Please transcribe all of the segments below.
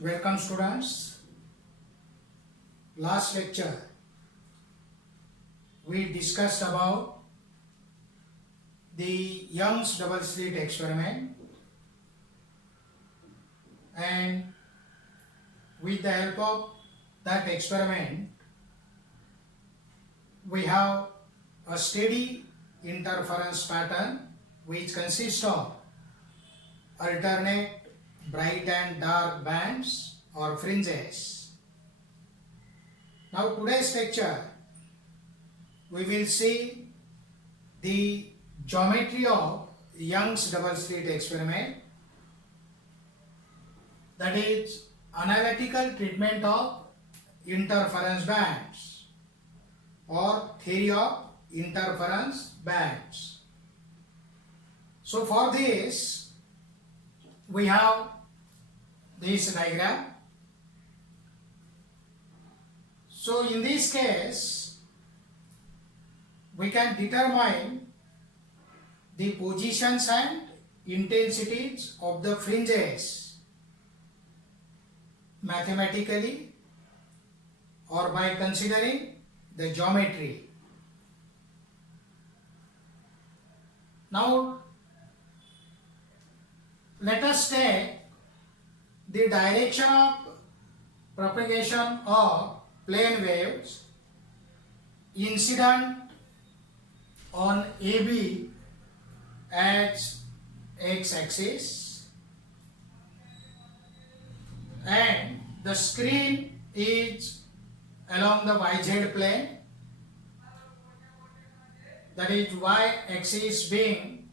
Welcome students. Last lecture we discussed about the Young's double slit experiment, and with the help of that experiment we have a steady interference pattern which consists of alternate bright and dark bands or fringes. Now today's lecture we will see the geometry of Young's double slit experiment, that is analytical treatment of interference bands or theory of interference bands. So for this we have this diagram. So in this case we can determine the positions and intensities of the fringes mathematically or by considering the geometry. Now let us take the direction of propagation of plane waves incident on AB as x-axis, and the screen is along the YZ plane, that is y-axis being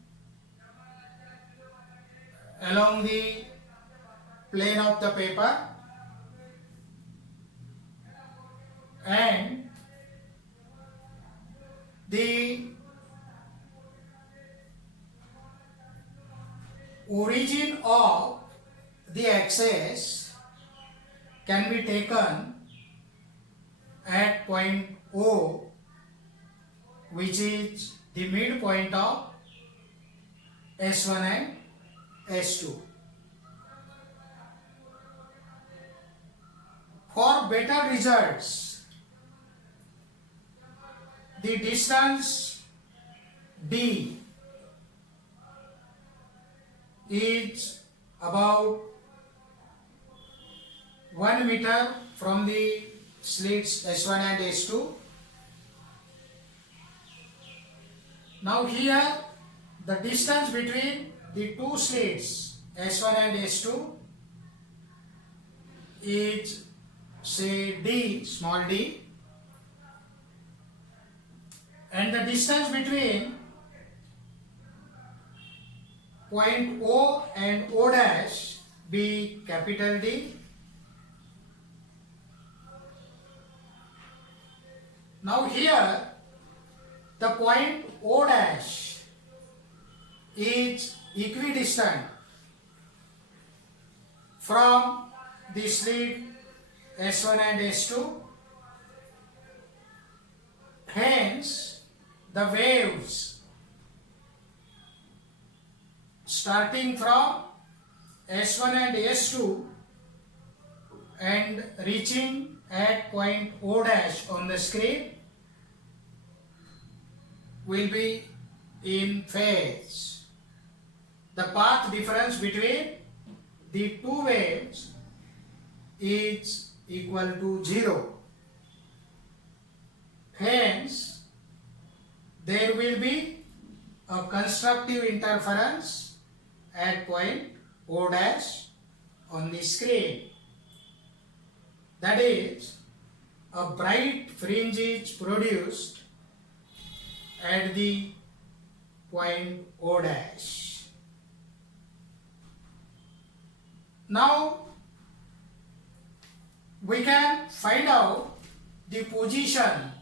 along the plane of the paper, and the origin of the axis can be taken at point O, which is the midpoint of S1 and S2. For better results, the distance D is about 1 meter from the slits S1 and S2. Now here the distance between the two slits S1 and S2 is, say, D, small d, and the distance between point O and O dash be capital D. Now here the point O dash is equidistant from the slit S1 and S2. Hence the waves starting from S1 and S2 and reaching at point O dash on the screen will be in phase. The path difference between the two waves is equal to 0. Hence, there will be a constructive interference at point O dash on the screen. That is, a bright fringe is produced at the point O dash. Now we can find out the position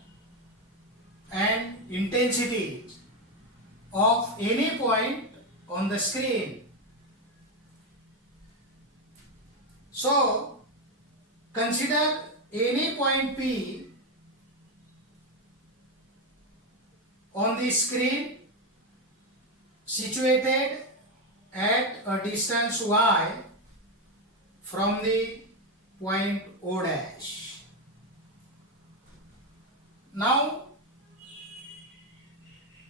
and intensity of any point on the screen. So consider any point P on the screen situated at a distance y from the point O dash. Now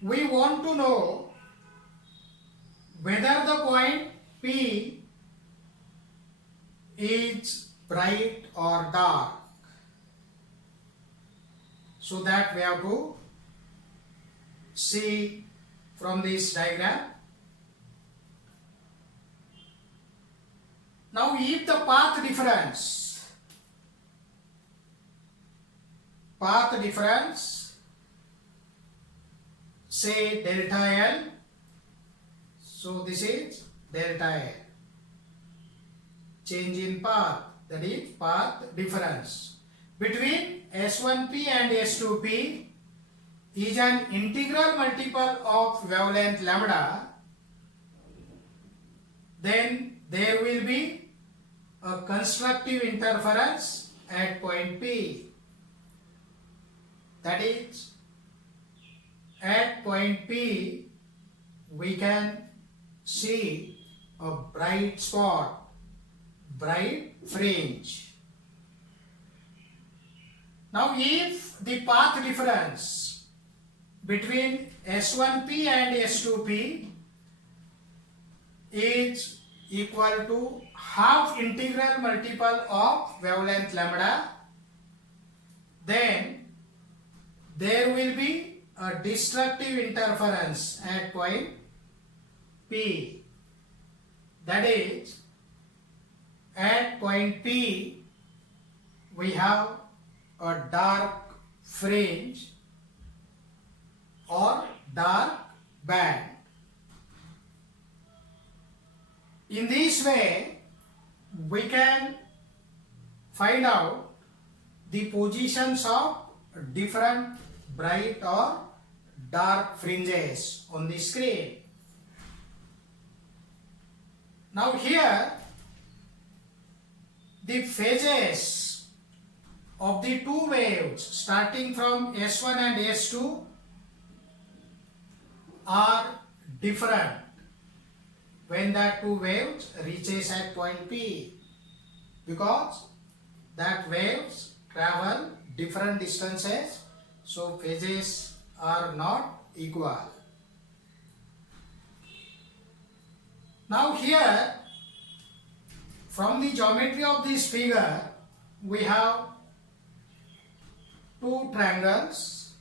we want to know whether the point P is bright or dark. So that we have to see from this diagram. Now if the path difference say delta L, so this is delta L, change in path, that is path difference between S1P and S2P is an integral multiple of wavelength lambda, then there will be a constructive interference at point P. That is, at point P we can see a bright spot, bright fringe. Now if the path difference between S1P and S2P is equal to half integral multiple of wavelength lambda, then there will be a destructive interference at point P. That is, at point P we have a dark fringe or dark band. In this way we can find out the positions of different bright or dark fringes on the screen. Now here the phases of the two waves starting from S1 and S2 are different when the two waves reaches at point P, because that waves travel different distances, so phases are not equal. Now here from the geometry of this figure we have two triangles.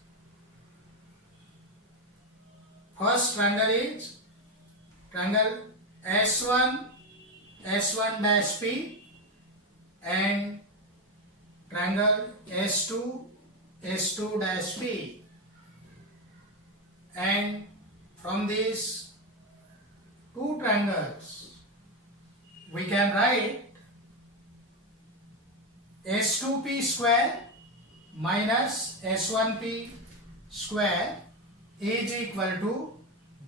First triangle is triangle S1 dash P and triangle S2 dash P, and from these two triangles we can write S2P square minus S1P square is equal to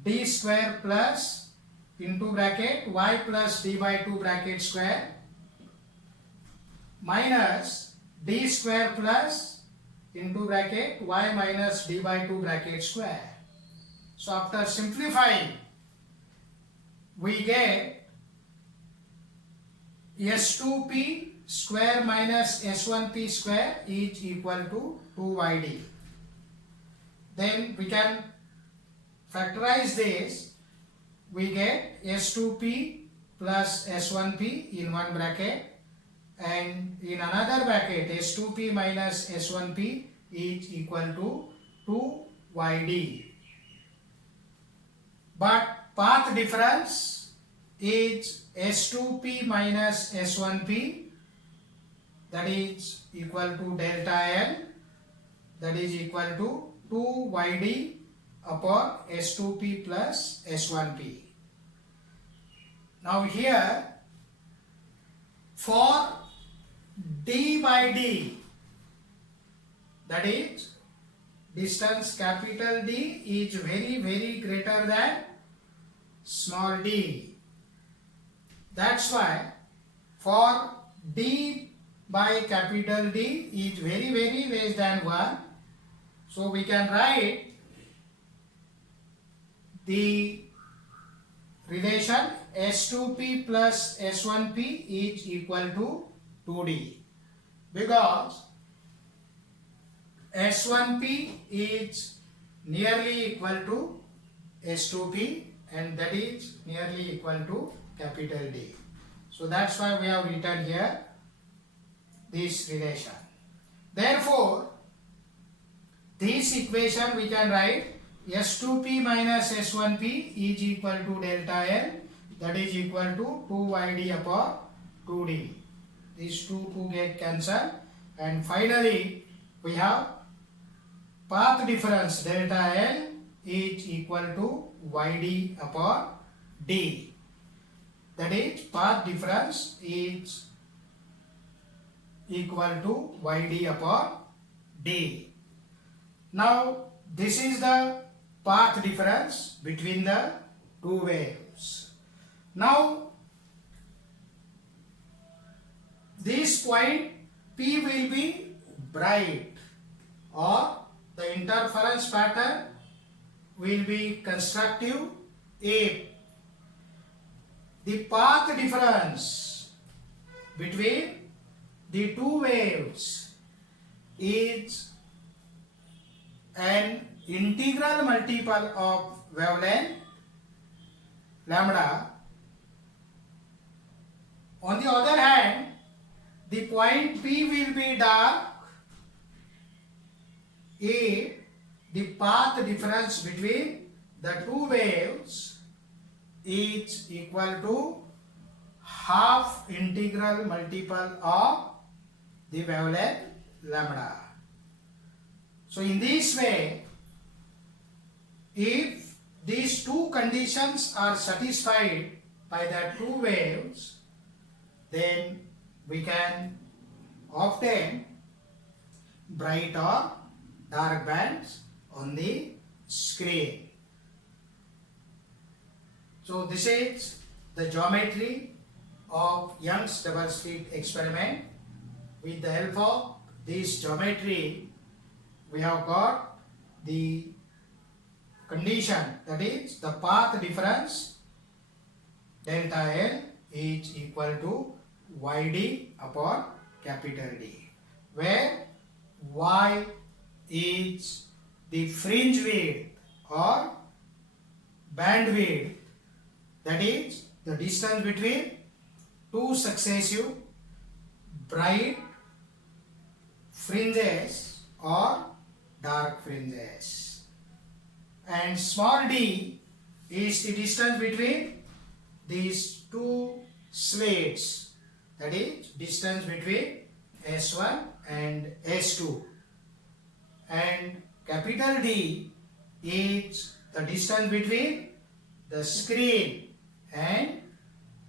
d square plus into bracket y plus d by 2 bracket square minus d square plus into bracket y minus d by 2 bracket square. So after simplifying we get S2P square minus S1P square is equal to 2YD. Then we can factorize this. We get S2P plus S1P in one bracket, and in another bracket S2P minus S1P is equal to 2YD. But path difference is S2P minus S1P, that is equal to delta L, that is equal to 2YD upon S2P plus S1P. Now here for d by d, that is distance capital D is very greater than small d. That's why for d by capital D is very less than 1. So we can write the relation S2P plus S1P is equal to 2D, because S1p is nearly equal to S2p, and that is nearly equal to capital D. So that's why we have written here this relation. Therefore, this equation we can write S2p minus S1p is equal to delta L, that is equal to 2YD upon 2D. These two get cancelled, and finally we have path difference delta L is equal to YD upon D. That is, path difference is equal to YD upon D. Now this is the path difference between the two waves. Now this point P will be bright, or the interference pattern will be constructive if the path difference between the two waves is an integral multiple of wavelength lambda. On the other hand, the point P will be dark if the path difference between the two waves is equal to half integral multiple of the wavelength lambda. So in this way, if these two conditions are satisfied by the two waves, then we can obtain bright or dark bands on the screen. So this is the geometry of Young's double slit experiment. With the help of this geometry, we have got the condition, that is the path difference delta L is equal to YD upon capital D, where Y is the fringe width or band width, that is the distance between two successive bright fringes or dark fringes, and small d is the distance between these two slits, that is distance between S1 and S2, and capital D is the distance between the screen and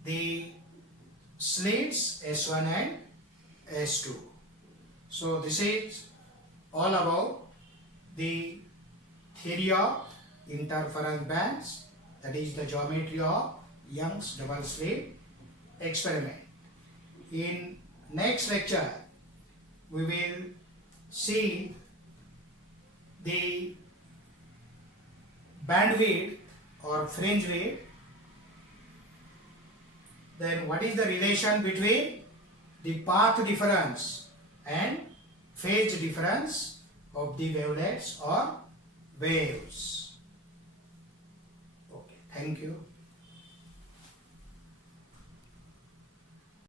the slits S1 and S2. So this is all about the theory of interference bands, that is the geometry of Young's double slit experiment. In next lecture, we will see the bandwidth or fringe width. Then what is the relation between the path difference and phase difference of the wavelets or waves. Okay, thank you.